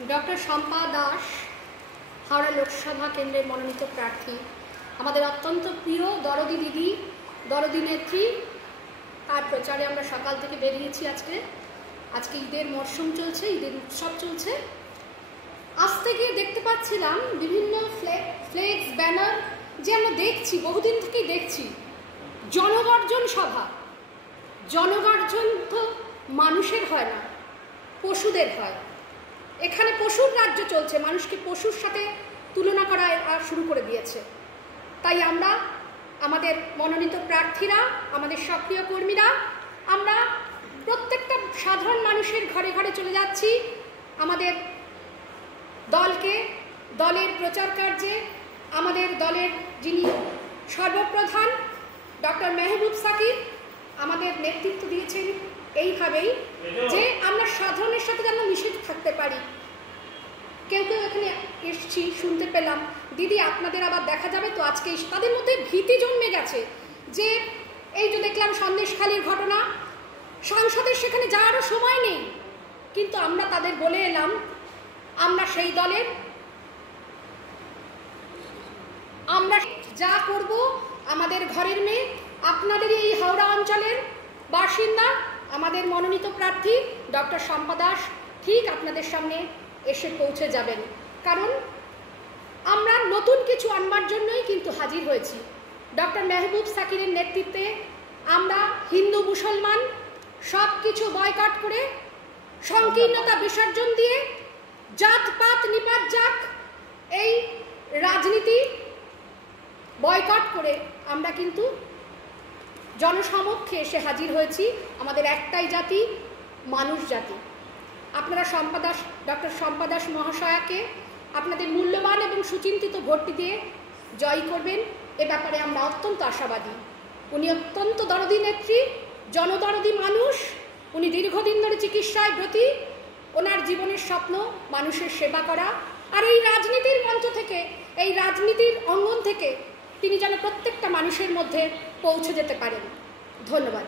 Doctor Shampa Das Howrah Lok Sabha কেন্দ্রের মনোনীত প্রার্থী, আমাদের অত্যন্ত প্রিয় দরদি দিদি, দরদি নেত্রী। তার প্রচারে আমরা সকাল থেকে বেরিয়েছি। আজকে ঈদের মরশুম চলছে, ঈদের উৎসব চলছে। আজ থেকে দেখতে পাচ্ছিলাম বিভিন্ন ফ্লেক্স ব্যানার, যে আমরা দেখছি, বহুদিন থেকেই দেখছি, জনগর্জন সভা। জনগর্জন তো মানুষের হয় না, পশুদের হয়। এখানে পশুর রাজ্য চলছে, মানুষকে পশুর সাথে তুলনা করা শুরু করে দিয়েছে। তাই আমরা আমাদের মনোনীত প্রার্থীরা, আমাদের সক্রিয় কর্মীরা, আমরা প্রত্যেকটা সাধারণ মানুষের ঘরে ঘরে চলে যাচ্ছি। আমাদের দলের প্রচার কার্যে আমাদের দলের যিনি সর্বপ্রধান ডক্টর মেহবুব সাকিব আমাদের নেতৃত্ব দিয়েছেন এইভাবেই, যে আমরা সাধারণের সাথে যেন মিশে থাকতে পারি। কেউ এখানে এসছি, শুনতে পেলাম দিদি আপনাদের আবার দেখা যাবে তো আজকে। তাদের মধ্যে ভীতি জন্মে গেছে, যে এই যে দেখলাম সন্দেশখালির ঘটনা, সাংসদের সেখানে যাওয়ারও সময় নেই। কিন্তু আমরা তাদের বলে এলাম, আমরা সেই দলের, আমরা যা করব আমাদের ঘরের মেয়ে, আপনাদের এই হাওড়া অঞ্চলের বাসিন্দা, আমাদের মনোনীত প্রার্থী ডক্টর শম্পা দাস ঠিক আপনাদের সামনে এসে পৌঁছে যাবেন। কারণ আমরা নতুন কিছু আনবার জন্যই কিন্তু হাজির হয়েছি। ডক্টর মেহবুব সাকিরের নেতৃত্বে আমরা হিন্দু মুসলমান সব কিছু বয়কট করে, সংকীর্ণতা বিসর্জন দিয়ে, জাতপাত নিপাত যাক, এই রাজনীতি বয়কট করে আমরা কিন্তু জনসমক্ষে এসে হাজির হয়েছি। আমাদের একটাই জাতি, মানুষ জাতি। আপনারা ডক্টর শম্পা দাস মহাশয়াকে আপনাদের মূল্যবান এবং সুচিন্তিত ভোটটি দিয়ে জয়ী করবেন, এ ব্যাপারে আমরা অত্যন্ত আশাবাদী। উনি অত্যন্ত দরদি নেত্রী, জনদরদি মানুষ। উনি দীর্ঘদিন ধরে চিকিৎসায় ব্রতী। ওনার জীবনের স্বপ্ন মানুষের সেবা করা। আর এই রাজনীতির মঞ্চ থেকে, এই রাজনীতির অঙ্গন থেকে তিনি যেন প্রত্যেকটা মানুষের মধ্যে পৌঁছে যেতে পারেন। ধন্যবাদ।